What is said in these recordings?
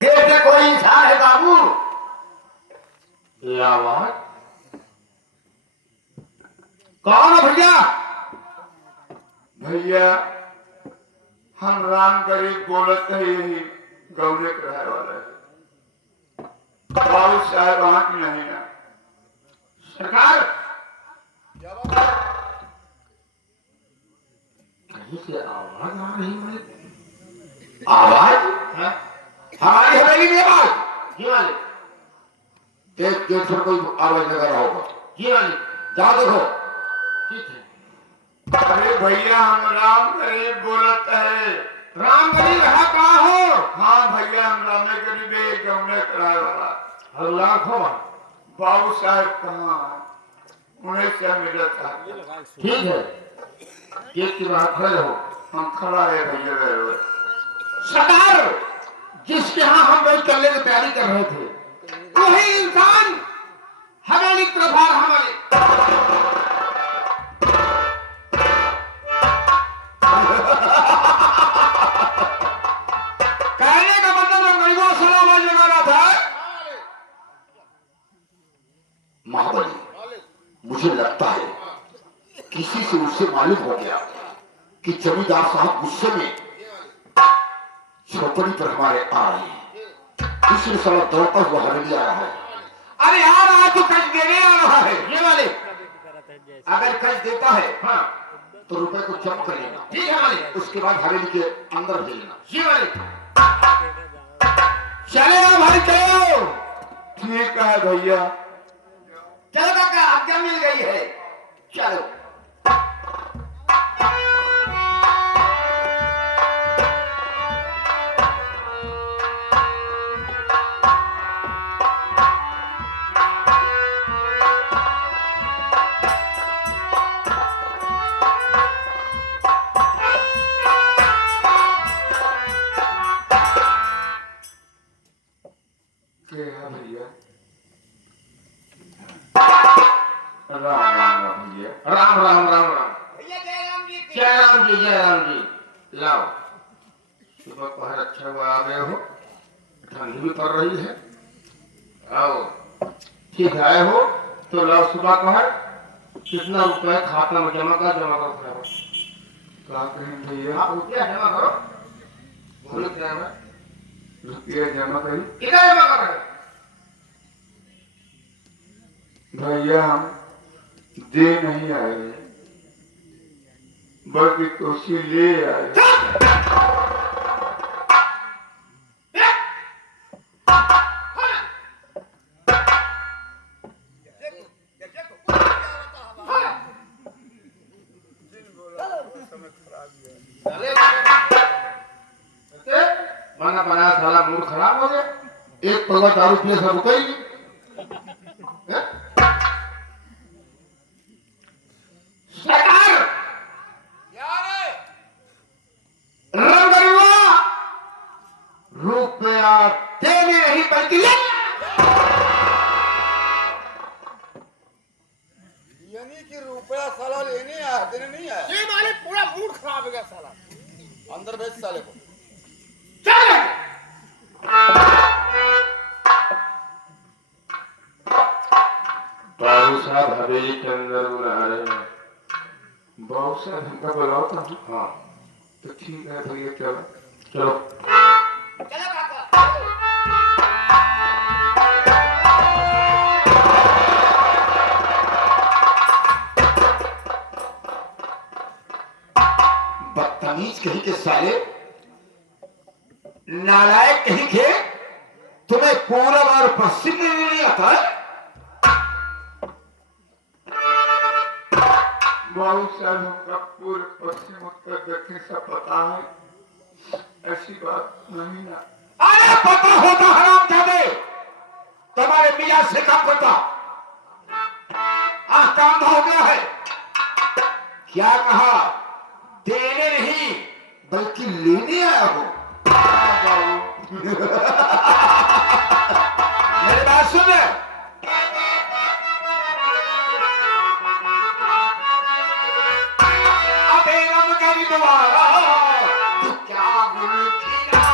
देखते कोई इंसान है बाबू? ये आवाज कौन है भैया? भैया हम राम गरीब बोलत है, यही गौरे कराए वाला है। बाबू साहब आंख नहीं है सरकार। कहीं से आवाज आ रही है। आवाज है? हमारी हवेली में आवाज। जी वाले देख देख से कोई आवाज लगा रहा होगा। जी वाले जाओ देखो। ठीक है। अरे भैया हम राम गरीब बोलत है। राम गरीब है कहाँ हो? हाँ भैया हम राम गरीब गौरे कराए वाला। अल्लाह खो बाबू साहब कहाँ उन्हें से मिला था। ठीक है। एक की बात खड़े हो। हम खड़ा है भैया गए। सरकार जिसके यहाँ हम लोग चलने की तैयारी कर रहे थे वही इंसान हवेली की तरफ आ रहा हमारे। कहने का मतलब मैं गरीबों सलाम लगा रहा था। महाबली मुझे लगता है किसी से उससे मालूम हो गया कि जमींदार साहब गुस्से में झोपड़ी पर हमारे आ रहे हैं, इसलिए साला दौड़ता हुआ हवेली आ रहा है। अरे यार आज तो कच देने आ रहा है ये वाले। अगर कच देता है हाँ तो रुपए को जमा कर लेना। ठीक है मालिक। उसके बाद हवेली के अंदर भेजना। जी मालिक। चलेगा भाई चलो। ठीक है भैया। चलो काका आज्ञा मिल गई है। चलो। क्या भैया? राम राम भैया। राम राम राम राम भैया। जय राम जी। जय राम जी जय राम जी। लाओ सुबह पहर अच्छा हुआ आ गए हो। ठंडी भी पड़ रही है। आओ ठीक है आए हो तो लाओ सुबह पहर कितना रुपए खाता में जमा कर क्या करें भैया? आप रुपया जमा करो। बोलो क्या है? रुपया जमा करी कितना जमा कर रहे हो? भैया हम दे नहीं आए बल्कि कोसी ले आए। बना बनाया साला मूड खराब हो गया। एक पलवा दारू पीने से रुका ही नहीं। सरकार रंगरुआ रुपया देने नहीं बल्कि यानी कि रुपया साला लेने आया देने नहीं आया। ये मालिक पूरा मूड खराब हो गया साला। अंदर भेज साले को। चल बाबू साहब हवेली के अंदर बुला रहे हैं। बाबू साहब हमका बुलाता हूँ। हाँ तो ठीक है भैया चलो। चलो। चलो काका। बदतमीज कहीं के साले नालायक कहीं के तुम्हें पूरब और पश्चिम में नहीं आता है? बाबू साहब हमका पूर्व पश्चिम उत्तर दक्षिण सब पता है। ऐसी बात नहीं ना। अरे पता होता हराम जादे तुम्हारे मियाँ से कम पता। काम हो गया है। क्या कहा? देने नहीं बल्कि लेने आया हो। मेरी बात सुन। अबे रब करी दोबारा तो क्या गुरु किया।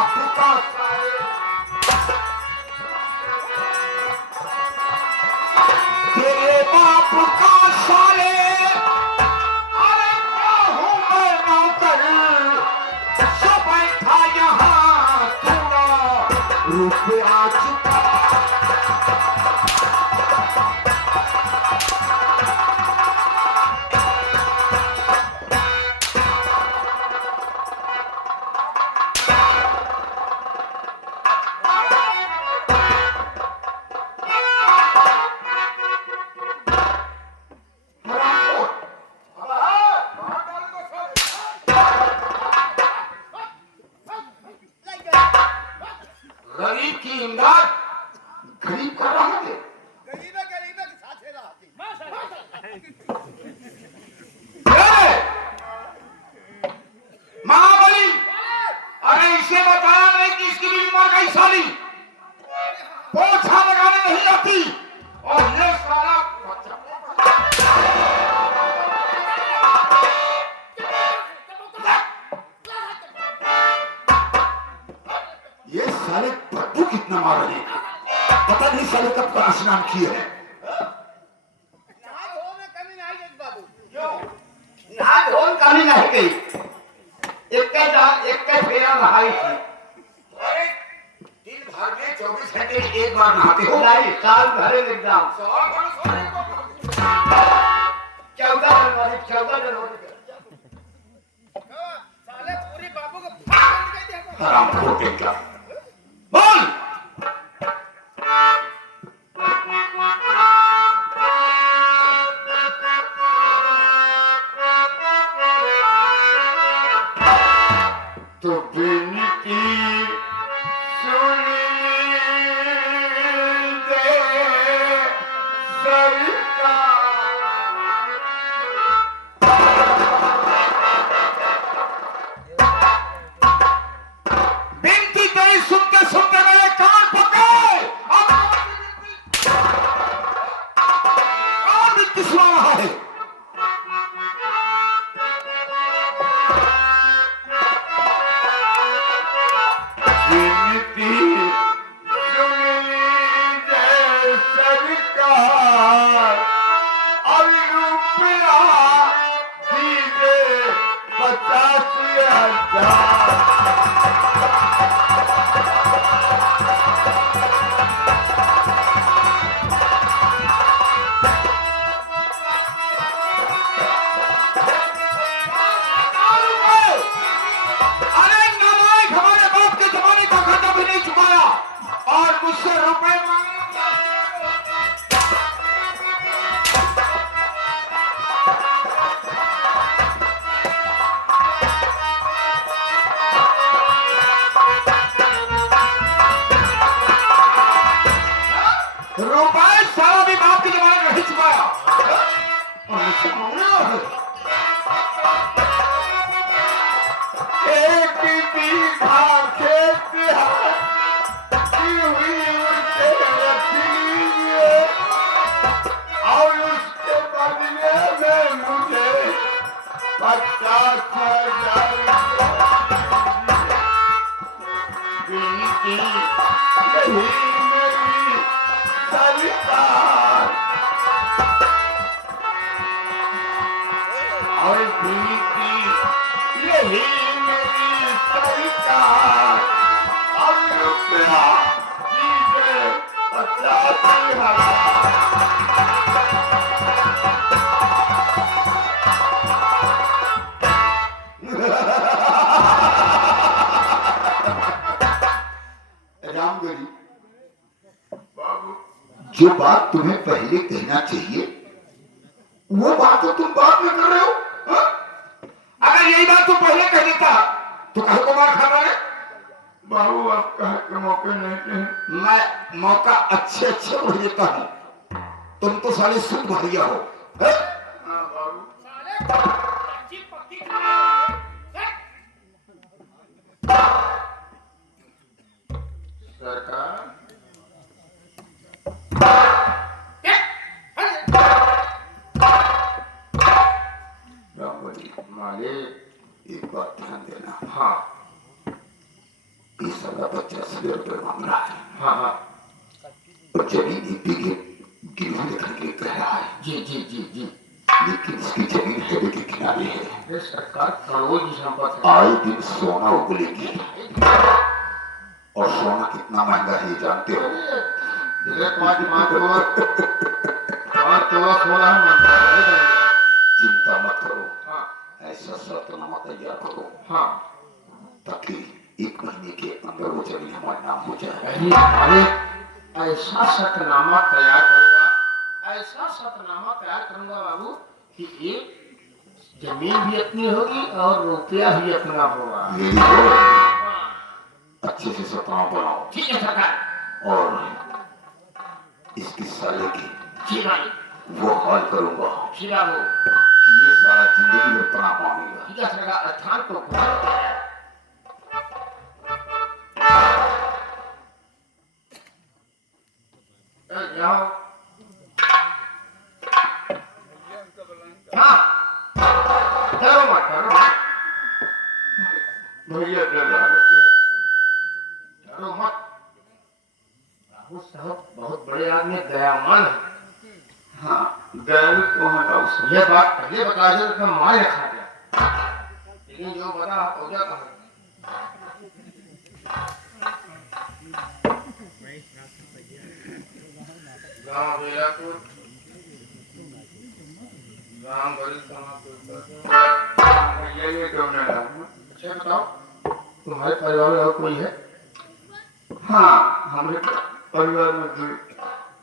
बाप का साले, तेरे बाप का साले, अरे क्या हूँ मैं नौकर, सब बैठा यहाँ थोड़ा रुपया चुका। गरीब की इमदाद गरीब कर रहा है। गरीबे गरीबे के साथे रहती महाबली, अरे इसे बताया नहीं कि इसकी भी उम्र कई साली, पोछा लगाने नहीं आती और ये सारा बच्चा ये साले बदबू कितना मार रहे हैं, पता नहीं साले कब का स्नान किए हैं। नहा धो में कमी नहीं गई बाबू। क्यों नहा धो कमी नहीं गई, एक का फेरा नहाई थी। अरे दिन भर में 24 घंटे एक बार नहाते हो? नहीं, साल भर एकदम 14 जनवरी साले पूरी बाबू को फाड़ के देखो। हराम खोटे क्या बोल। तो बेनती सुन दे सरकार, बेनती तेरी सुनते सुनते मेरे कान पके। अब कौन बेनती सुना रहा है? बेनती सुन लीजिए सरकार, अब रुपया दीजिए 50,000। अरे नालायक, हमारे बाप के जमाने का खाता भी नहीं चुकाया और मुझसे रुपए मांगे। रुपए सारा भी बाप के जमाने का नहीं चुकाया और मुझसे मांग रहा है। एक बीघा खेत की हुई उनके रख लीजिए और उसके बदले में मुझे 50,000 बीती यही मेरी सरकार और बीती यही मेरी सरकार और रुपया दीजिए 50,000। रामगढ़ी बाबू, जो बात तुम्हें पहले कहना चाहिए वो बात तो तुम बाद में कर रहे हो। हा? अगर यही बात तुम पहले कह देता तो कहे को मार खा रहा है। बाबू आप कहे के मौके नहीं थे। मैं मौका अच्छे अच्छे बढ़ देता हूँ, तुम तो साले सुध भरिया हो। हाँ बाबू, साले कच्ची पक्की खा सरकार मालिक, एक बात ध्यान देना, हाँ इस ₹50,000 मांग रहा है हाँ हाँ और जमीन एक बीघे गिरवी रखने के लिए कह रहा है। जी जी जी जी। लेकिन इसकी जमीन हाईवे के किनारे है। ये सरकार करोड़ की संपत्ति है। आए दिन सोना उगलेगी और सोना कितना महंगा है ये जानते हो? पाँच तोला सोना मिलता है। चिंता मत करो, हाँ ऐसा शर्तनामा तैयार करो हाँ। ताकि 1 महीने के अंदर वो जमीन हमारे नाम हो जाए। अरे मालिक, ऐसा शर्तनामा तैयार करूंगा, ऐसा शर्तनामा तैयार करूंगा बाबू कि एक जमीन भी अपनी होगी और रुपया भी अपना होगा। वेरी गुड, अच्छे से शर्तनामा बनाओ। ठीक है सरकार। और इसकी साले की जी मालिक। वो हाल करूंगा जी बाबू। कि ये सारा जिंदगी में प्रणाम मांगेगा। ठीक है सरकार। स्थान तो जाओ। हाँ करो मत करो मत भैया करो मत। राहुल साहब बहुत बड़े आदमी, दयावान है। हाँ दयालु कौन है उसमें? ये बात पहले बता दो तो मार रखा गया, लेकिन जो बता हो गया कहा। गाँव बेलापुर, गाँव गरीब ये कौन है? अच्छा बताओ, तुम्हारे परिवार में और कोई है? हाँ हमारे परिवार में भी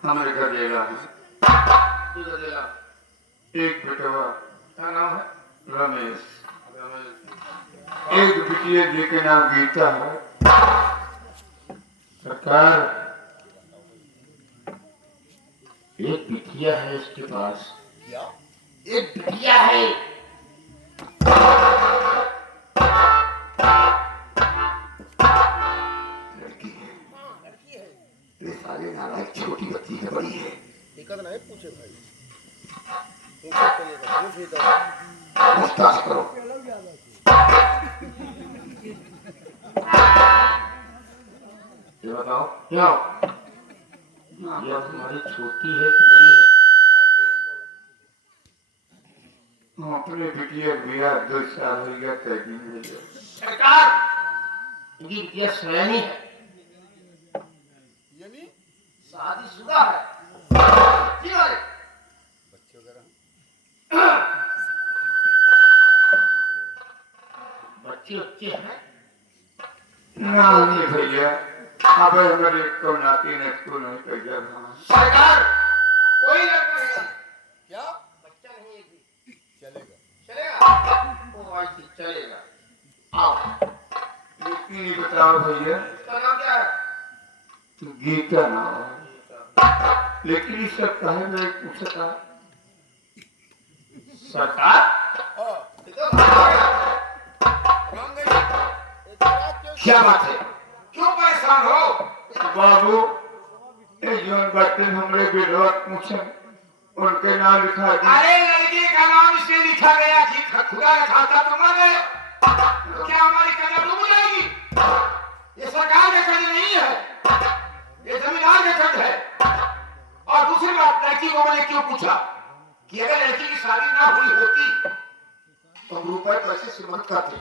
हमारे घर लेला है। एक बेटवा क्या नाम है? रमेश, एक बिटिया जी के नाम गीता है। सरकार, एक बिटिया है इसके पास। क्या? एक बिटिया है। लड़की है। लड़की है। ये साले नालायक, छोटी बच्ची है बड़ी है। दिक्कत नहीं पूछे भाई। पूछ ही तो। पूछताछ करो। ये बताओ क्या ये तुम्हारी छोटी है कि बड़ी है? अपने बिटिया बिया 2 साल हो गया तय। सरकार, इनकी बिटिया सयानी है, यानी शादीशुदा है। जी मालिक। बच्चे वगैरह बच्चे हैं? नहीं भैया, अब हमारे को नाती ने स्कूल नहीं तैयार होना। सरकार, कोई लड़का नहीं है। क्या? बच्चा नहीं है भी। चलेगा। चलेगा? ओ आई थी, चलेगा। आओ। लेकिन ये बताओ भैया, इसका नाम क्या है? तो गीता नाम है। लेकिन इस सब काहे में पूछता? सरकार, हाँ। ये तो भाग गया। राम गई। इतना क्यों? क्या बात है? क्यों परेशान हो? बाबू, ये जोन बातें हमरे विधवा पूछे, उनके नाम लिखा दी। अरे लड़की का नाम इसलिए लिखा गया कि खुदा का खाता तुमने, तो क्या हमारी कन्या डूब जाएगी? ये सरकार का कर्ज नहीं है, ये जमींदार का कर्ज है। और दूसरी बात, लड़की को मैंने क्यों पूछा कि अगर लड़की की शादी ना हुई होती तो हम रुपए पैसे से मदद करते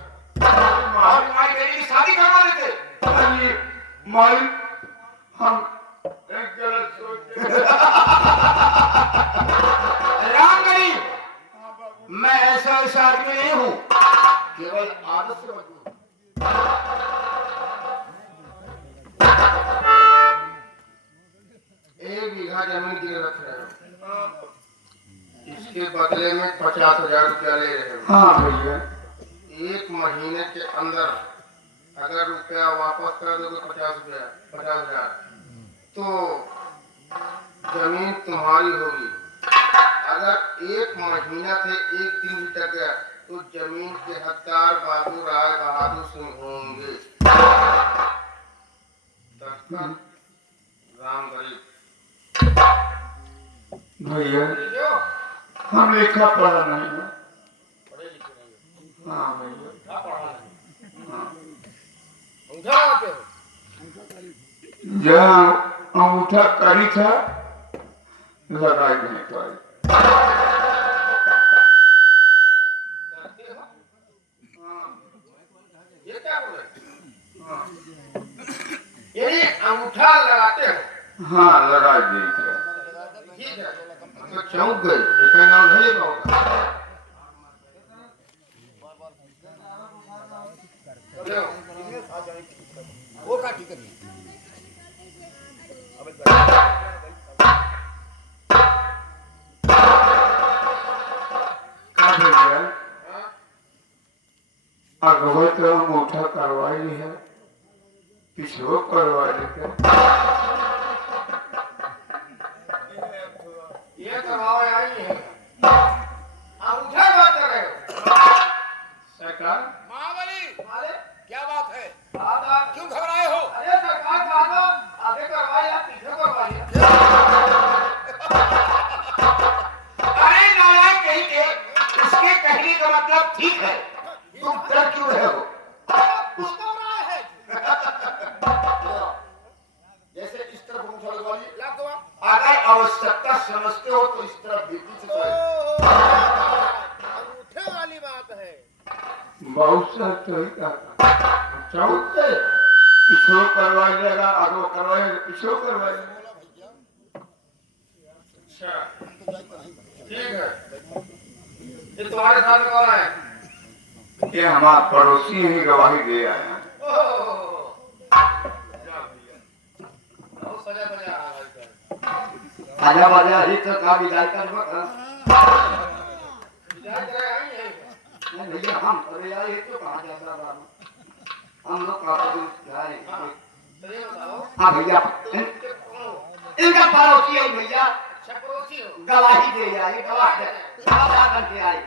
और तुम्हारी बेटी की शादी करवा देते। अरे मालिक, हम एक गलत सोचे। राम गरीब, मैं ऐसा आदमी नहीं हूँ, केवल आदत से मजबूर। एक बीघा जमीन गिर रख रहे हो, इसके बदले में 50,000 रुपया ले रहे हो। हाँ भैया, 1 महीने के अंदर अगर रुपया वापस कर दोगे 50,000, तो जमीन तुम्हारी होगी। अगर 1 महीना से 1 दिन भी टक गया तो जमीन के हकदार बाबू राय बहादुर सिंह होंगे। राम गरीब। भैया जो हम लिखा पढ़ा नहीं है। पढ़े लिखे नहीं हो, हाँ भैया, क्या पढ़ा नहीं? हाँ। उधर आते हो। जब अंगूठा करी था लगा नहीं पाई। ये क्या बोल रहे? ये अंगूठा लगाते हो? हाँ लगा दी था। ठीक है, तो चौंक गए, इसका नाम नहीं होगा। वो का ठीक है अगवत अंगूठा करवाई है, पिछो करवाई है। ये करवाओ आई है, अंगूठा बात कर रहे हो सरकार। महाबली अरे क्या बात है? आधा क्यों घबराए हो? अरे सरकार कहा आगे करवाई या पीछे करवाई? अरे नालायक कहीं के, उसके कहने का मतलब ठीक है, तुम डर क्यों रहे हो? घबरा है जैसे इस तरफ अंगूठा लगवा लिए लगवा। अगर आवश्यकता समझते हो तो इस तरफ बेटी से चले। अंगूठे वाली बात है। बहुत सा तरीका चौक से पिछो करवाई जाएगा, आगे करवाएगा, पिछो करवाएगा। अच्छा ठीक है, ये तुम्हारे साथ कौन है? ये हमारा पड़ोसी ही गवाही दे आया है। सजा बजा आजा बाजा ही तो का विदाई कर बका नहीं भैया हम अरे यार ये तो कहां जाता रहा हम लोग का तो जाए हां भैया इनका पड़ोसी है भैया गवाही दे जाए गवाह बन के आए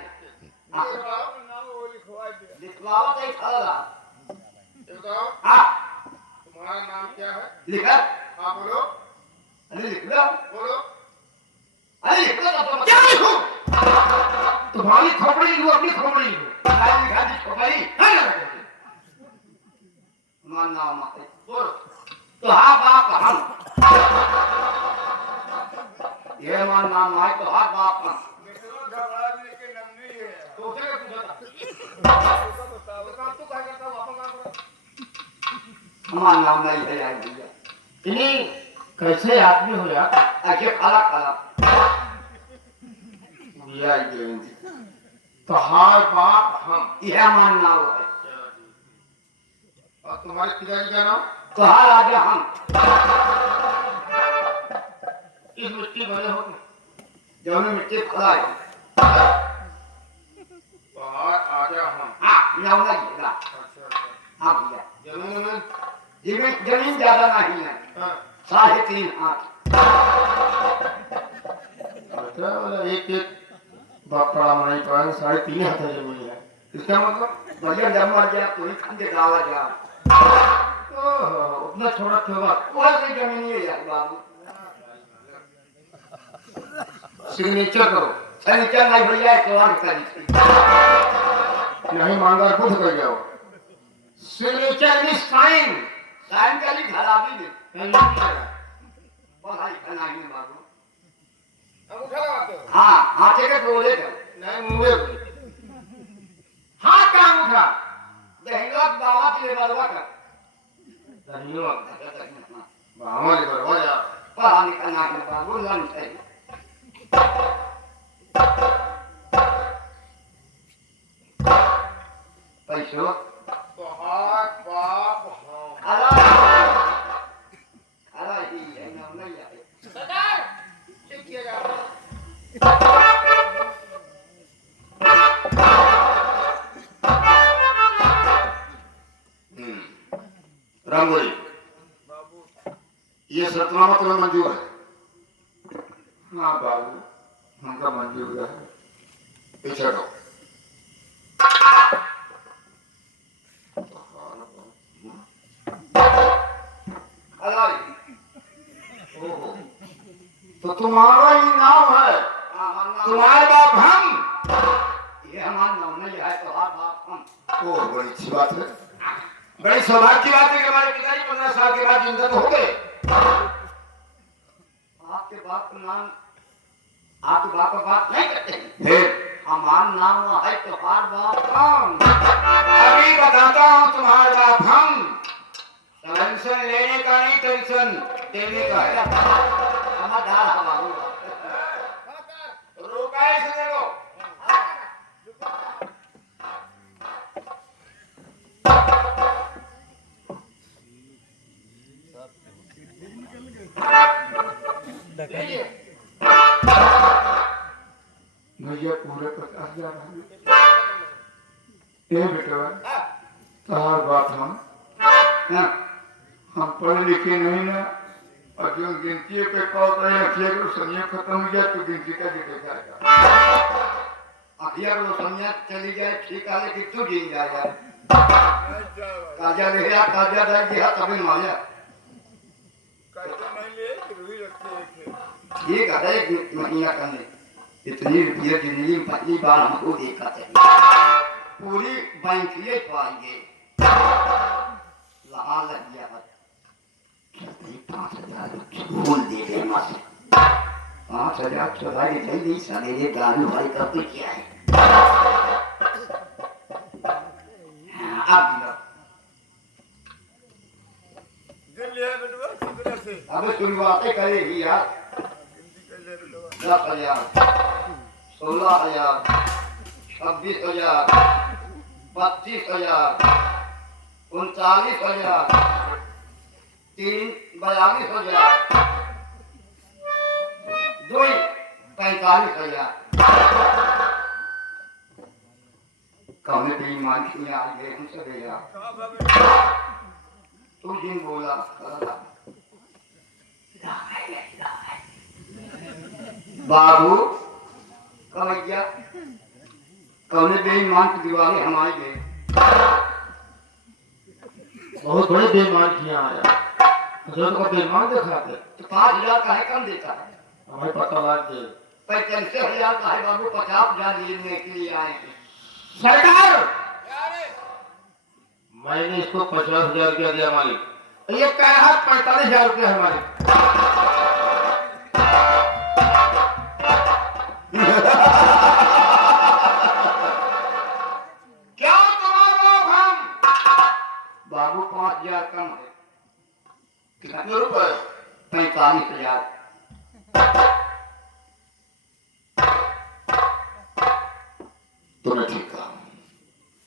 लिखवाओ तो खाला हां तुम्हारा नाम क्या है? लिखा हाँ बोलो अरे लिख लो बोलो। अरे लिख लो तो क्या लिखूं? तुम्हारी खोपड़ी लिखो, अपनी खोपड़ी लिखो। गाली लिखा दी छोपाई मान नाम माते बोलो। तो हाँ बाप हम ये मान नाम है तो हाँ बाप हम तो उसे क्या पूछा था? तो काम तू क्या करता हूँ, अपन काम करो। हमारा नाम नहीं है यार भैया इन्हीं कैसे आदमी हो यार? ऐसे खाला खाला भैया तो हार बाप हम। यह मान नाम है और तुम्हारे पिताजी का नाम? तो हाँ आगे हम इस मिट्टी बने हो तुम? जो में मिट्टी खड़ा है तो हार आजा हम। हाँ नाम नहीं है अच्छा हाँ भैया जमीन में जमीन ज्यादा नहीं है हाँ 3.5 हाथ अच्छा वाला एक बाप पड़ा नहीं पड़ा 3.5 हाथ है जमीन है। इसका मतलब भैया जब मर गया तो ही खंडे डाला जा उतना छोड़ा होगा। वह से जमीन ही है बाबू सिग्नेचर करो। सनीचर नहीं भैया सवाल करी नहीं मांगा बुध कर जाओ। सिग्नेचर में साइन साइन करी खराबी में पढ़ाई बनाई में बाबू अंगूठा लगाते हो? हाँ हाथे के डोले का नहीं मुंह हाथ का अंगूठा दहेंगा बाबा के बलवा का धन्यवाद हमारे पर हो जा। पढ़ा लिखा नहीं बाबू लन चाहिए पैसों तो हाथ बाप हाँ अरे ही है नाम नहीं है सरदार चेक किया जाए। रंगोली ये सतनामा तुम्हें मंजूर है? हाँ बाबू हमका मंजूर है। पीछे हटो। ओहो, तो तुम्हारा ही नाम है? तुम्हारे बाप हम? ये हमारा नाम नहीं है तो हाँ बाप हम ओह बड़ी अच्छी बात है। बड़ी सौभाग्य की बात है कि हमारे पिताजी 15 साल के बाद जिंदा तो हो गए। बाप का नाम आप बाप का बात नहीं करते हैं। फिर हमारा नाम है तुम्हार बाप कौन? अभी बताता हूँ तुम्हारे बाप हम। टेंशन लेने का नहीं, टेंशन देने का है। समझदार है बाबू। रुपए से दे दो। भैया पूरे 50,000 ये बेटा तुम्हार बात हम पढ़े लिखे नहीं ना, और जो गिनती पे कॉल करे अखिया को समय खत्म हो गया तो गिनती का भी देखा जाएगा। अखिया को समझ चली जाए ठीक है, लेकिन तू गिन जाएगा। काजा ले काजा दे दिया तभी माया ठीक है। एक महीना करने इतनी रुपये जिंदगी में पहली बार हमको देखा चाहिए। पूरी बैंक ये पाएंगे लहा लग गया 5,000 फूल दे दे मत 5,000 चुराई जल्दी सवेरे गाड़ी भाई करते क्या है। अब अब शुरुआत करेगी यार 10,000 16,000 26,000 25,000 39,000 42,000 2 45,000 कौन भी मानसी आ गए हमसे भैया तू जिन बोला बाबू कमैया कौन बेईमान की दीवारें हमारी गए बहुत बड़े बेईमान किया आया जो तो बेईमान दिखाते तो 5,000 का है कम देता है। हमें पता लग गया 45,000 का है बाबू 50,000 लेने के लिए आए हैं। सरकार मैंने इसको 50,000 रुपया दिया मालिक, ये कह रहा 45,000 रुपया है मालिक। क्या तुम्हारा हम बाबू 5,000 कम है। कितने रुपए? 45,000 तुमने ठीक कहा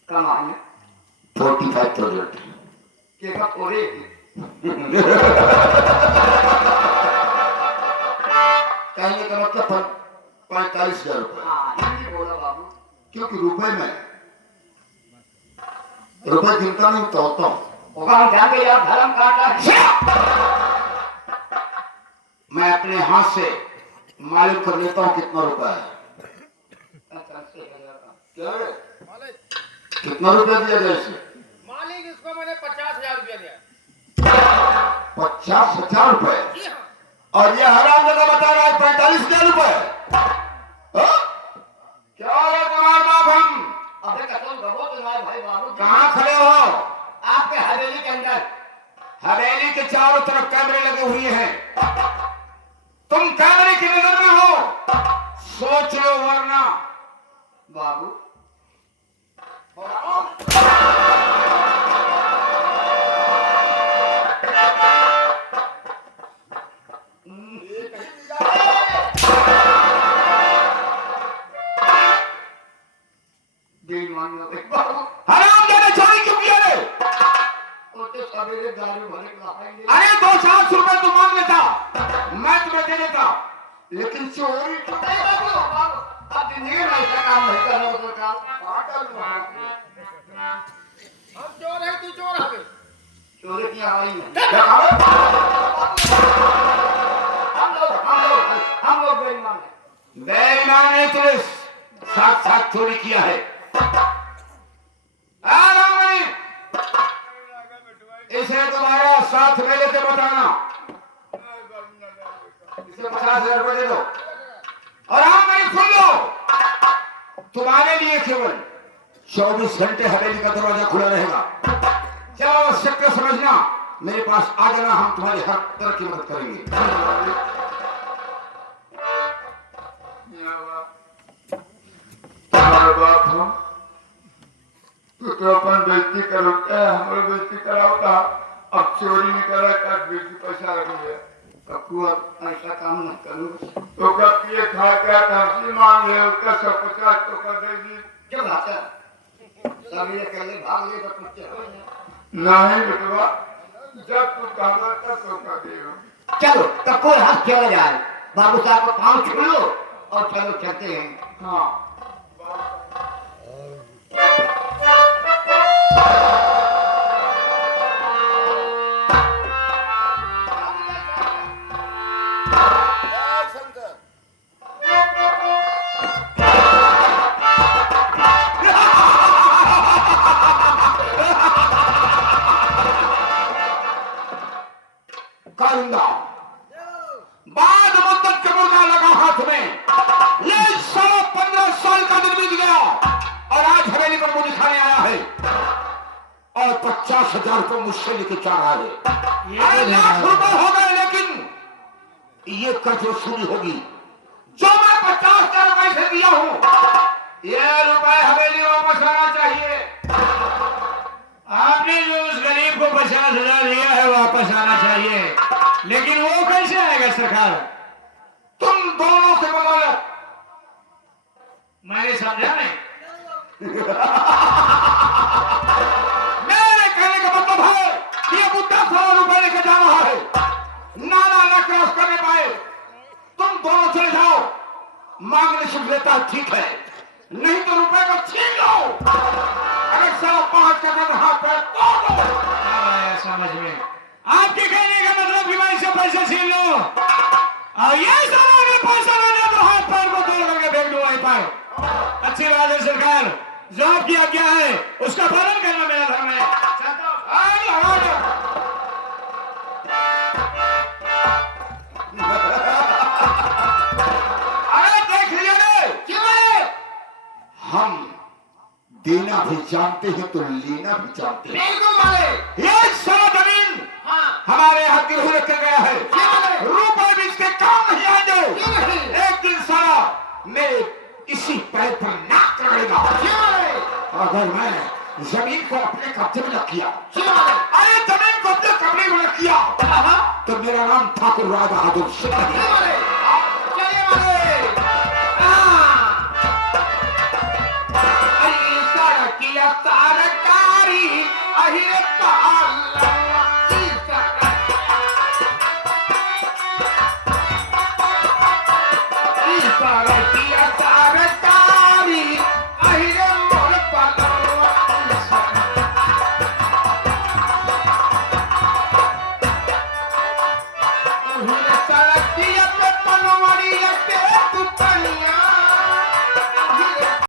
कम आए 45,000 के का पूरे कहने का मतलब 45,000 रुपए, हाँ हिंदी बोला बाबू। क्योंकि रुपए में रुपए गिनता नहीं तोड़ता हूँ। होगा हम जाके यार धर्म काटा है। मैं अपने हाथ से मालूम कर लेता हूँ कितना रुपया है। क्या है? कितना रुपया दिया गया इसे? मालिक इसको मैंने 50,000 रुपया दिया। 50,000 रुपए, जी हाँ। और ये हराम जगह बता रहा है 45,000 रुपए। हाँ? क्या है तुम्हारे बाप हम? अबे कसम खबो तुम्हारे भाई बाबू कहाँ खड़े हो? आपके हवेली के अंदर हवेली के चारों तरफ कैमरे लगे हुए हैं, तुम कैमरे की नजर में हो, सोच लो वरना बाबू बेईमान लोग बाबू हराम जाने चोरी क्यों किया रे? वो तो सवेरे दारू भरे खाएंगे। अरे 200 रुपए तो मांग लेता, मैं तुम्हें दे देता, लेकिन चोरी क्यों? नहीं बाबू बाबू आप जिंदगी में ऐसा काम नहीं करना तो काम हम चोर है, तू चोर हवे। चोरी की आई है। क्या कहा? हम लोग बेईमान हैं। बेईमान नहीं, तुमने साथ चोरी किया है। इसे तुम्हारा साथ में लेके बताना, इसे 50,000 रुपए दे दो, और हाँ मेरी सुन लो, तुम्हारे लिए केवल 24 घंटे हवेली का दरवाजा खुला रहेगा। जब आवश्यक समझना, मेरे पास आ जाना, हम तुम्हारी हर तरह की मदद करेंगे। तुम्हारा बाप हम तो अपन बेइज्जती करो क्या हमारे बेइज्जती कराओ था अब चोरी नहीं करा कर बेइज्जती पैसा रख लिया कपूर ऐसा काम न करूं तो कब ये खा क्या हंसी मांग ले उसका 150 तो कर देगी क्यों भाषा सभी अकेले भाग ले तो कुछ नहीं बेटवा जब तू कहा तब तो कर देगा चलो कपूर हाथ चला जाए बाबू साहब को पाँव छू लो और चलो चलते हैं हाँ जय शंकर करूंगा बाद मुद्दत के मुर्गा लगा हाथ में ये 15 साल का दिन बीत गया और आज हवेली पर मुझे खाने आया है और 50,000 रुपये मुझसे लेके जा रहा है। अरे लाख रुपए हो गए लेकिन ये कर्ज वसूली होगी जो मैं 50,000 रुपए से दिया हूं ये रुपए हवेली वापस आना चाहिए। आपने जो उस गरीब को 50,000 दिया है वापस आना चाहिए लेकिन वो कैसे आएगा सरकार तुम दोनों से बता लो मैंने समझा नहीं मेरे कहने का मतलब है कि ये बुद्धा 100 रुपए लेके जा रहा है नाना न क्रॉस करने पाए तुम दोनों चले जाओ मांगने से लेता ठीक है नहीं तो रुपए को छीन लो अगर 5.5 का कर हाथ पैर तोड़ दो। आया समझ में आपके कहने का मतलब कि मैं इससे पैसे छीन लूं और ये सारा अगर पैसा लेना तो हाथ पैर को तोड़ करके फेंक दूं वहीं पर। अच्छी बात है सरकार जो आपकी आज्ञा है उसका पालन करना मेरा धर्म है। चलता हूं। आ जाओ, आ जाओ। अरे देख लिया रे क्यों है हम देना भी जानते हैं तो लेना भी जानते हैं बिल्कुल माले ये सारा जमीन हाँ हमारे यहाँ गिरहू रखा गया है क्यों माले रुपए भी इसके काम नहीं आएंगे क्यों नहीं एक दिन सारा मेरे इसी पैर पर नाक करेगा क्यों माले अगर मैं जमीन को अपने कब्जे में रख किया क्यों माले अरे जमीन को अपने कब्जे में रख किया तो मेरा नाम ठाकुर राय बहादुर सिंह क्यों है। माले चलिए माले अरे सारा किया सरकारी अहिरे